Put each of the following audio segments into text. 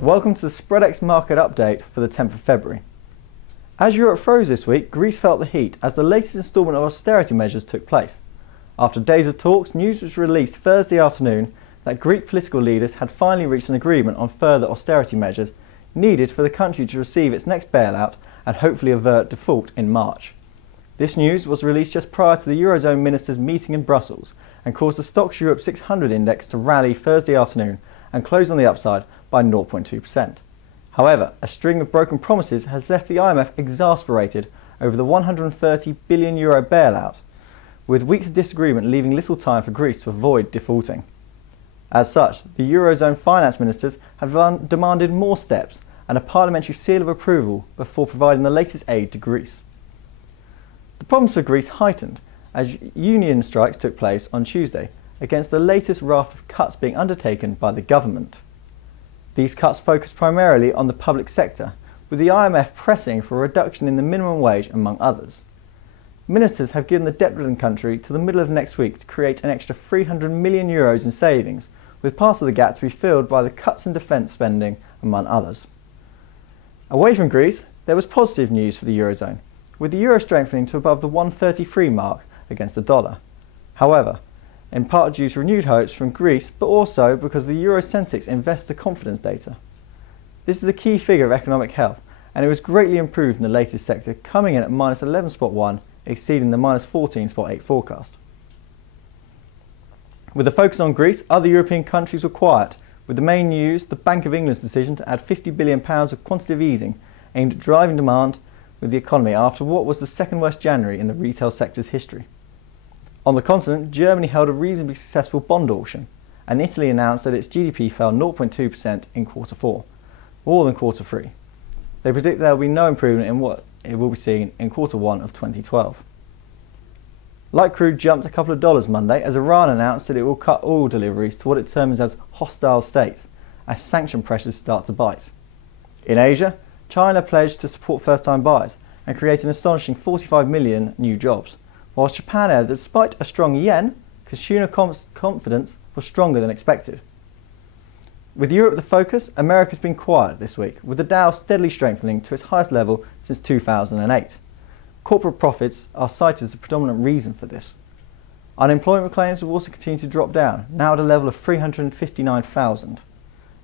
Welcome to the Spreadex market update for the 10th of February. As Europe froze this week, Greece felt the heat as the latest instalment of austerity measures took place. After days of talks, news was released Thursday afternoon that Greek political leaders had finally reached an agreement on further austerity measures needed for the country to receive its next bailout and hopefully avert default in March. This news was released just prior to the Eurozone ministers' meeting in Brussels and caused the Stoxx Europe 600 index to rally Thursday afternoon and close on the upside by 0.2%. However, a string of broken promises has left the IMF exasperated over the €130 billion bailout, with weeks of disagreement leaving little time for Greece to avoid defaulting. As such, the Eurozone finance ministers have demanded more steps and a parliamentary seal of approval before providing the latest aid to Greece. The problems for Greece heightened as union strikes took place on Tuesday against the latest raft of cuts being undertaken by the government. These cuts focus primarily on the public sector, with the IMF pressing for a reduction in the minimum wage among others. Ministers have given the debt-ridden country to the middle of next week to create an extra €300 million in savings, with part of the gap to be filled by the cuts in defence spending, among others. Away from Greece, there was positive news for the Eurozone, with the euro strengthening to above the 133 mark against the dollar. However, in part due to renewed hopes from Greece, but also because of the Eurosentics investor confidence data. This is a key figure of economic health, and it was greatly improved in the latest sector, coming in at minus 11.1, exceeding the minus 14.8 forecast. With the focus on Greece, other European countries were quiet, with the main news the Bank of England's decision to add £50 billion of quantitative easing aimed at driving demand with the economy after what was the second worst January in the retail sector's history. On the continent, Germany held a reasonably successful bond auction, and Italy announced that its GDP fell 0.2% in quarter 4, more than quarter 3. They predict there will be no improvement in what it will be seen in quarter 1 of 2012. Light crude jumped a couple of dollars Monday as Iran announced that it will cut oil deliveries to what it terms as hostile states as sanction pressures start to bite. In Asia, China pledged to support first-time buyers and create an astonishing 45 million new jobs, whilst Japan added that despite a strong yen, consumer confidence was stronger than expected. With Europe the focus, America has been quiet this week, with the Dow steadily strengthening to its highest level since 2008. Corporate profits are cited as the predominant reason for this. Unemployment claims have also continued to drop down, now at a level of 359,000.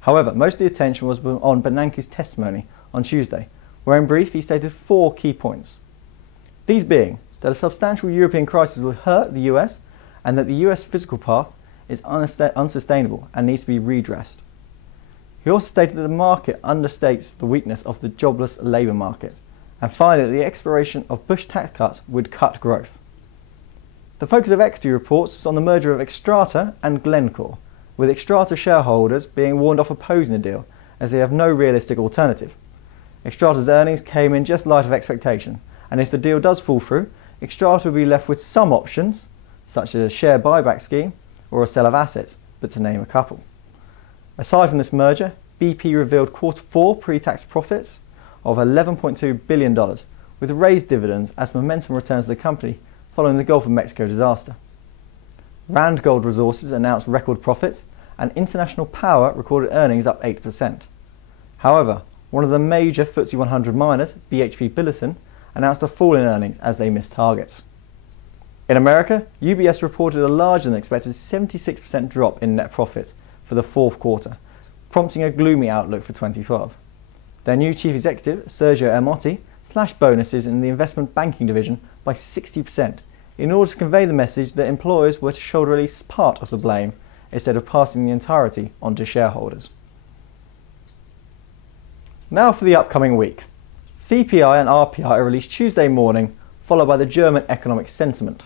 However, most of the attention was on Bernanke's testimony on Tuesday, where in brief he stated 4 key points. These being that a substantial European crisis will hurt the US and that the US fiscal path is unsustainable and needs to be redressed. He also stated that the market understates the weakness of the jobless labour market, and finally that the expiration of Bush tax cuts would cut growth. The focus of equity reports was on the merger of Xstrata and Glencore, with Xstrata shareholders being warned off opposing the deal as they have no realistic alternative. Xstrata's earnings came in just light of expectation, and if the deal does fall through, Xstrata will be left with some options, such as a share buyback scheme or a sale of assets, but to name a couple. Aside from this merger, BP revealed quarter 4 pre-tax profits of $11.2 billion, with raised dividends as momentum returns to the company following the Gulf of Mexico disaster. Randgold Resources announced record profits, and International Power recorded earnings up 8%. However, one of the major FTSE 100 miners, BHP Billiton, announced a fall in earnings as they missed targets. In America, UBS reported a larger than expected 76% drop in net profits for the 4th quarter, prompting a gloomy outlook for 2012. Their new chief executive, Sergio Ermotti, slashed bonuses in the investment banking division by 60% in order to convey the message that employers were to shoulder at least part of the blame instead of passing the entirety onto shareholders. Now for the upcoming week. CPI and RPI are released Tuesday morning, followed by the German economic sentiment.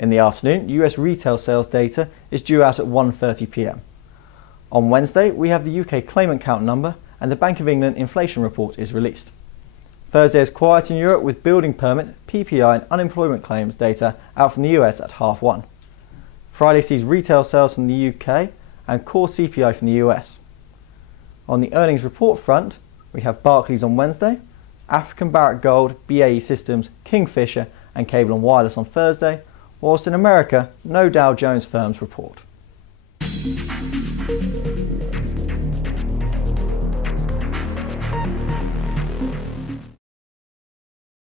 In the afternoon, US retail sales data is due out at 1:30 p.m. On Wednesday, we have the UK claimant count number and the Bank of England inflation report is released. Thursday is quiet in Europe with building permit, PPI and unemployment claims data out from the US at 1:30. Friday sees retail sales from the UK and core CPI from the US. On the earnings report front, we have Barclays on Wednesday, African Barrick Gold, BAE Systems, Kingfisher and Cable & Wireless on Thursday, whilst in America, no Dow Jones firms report.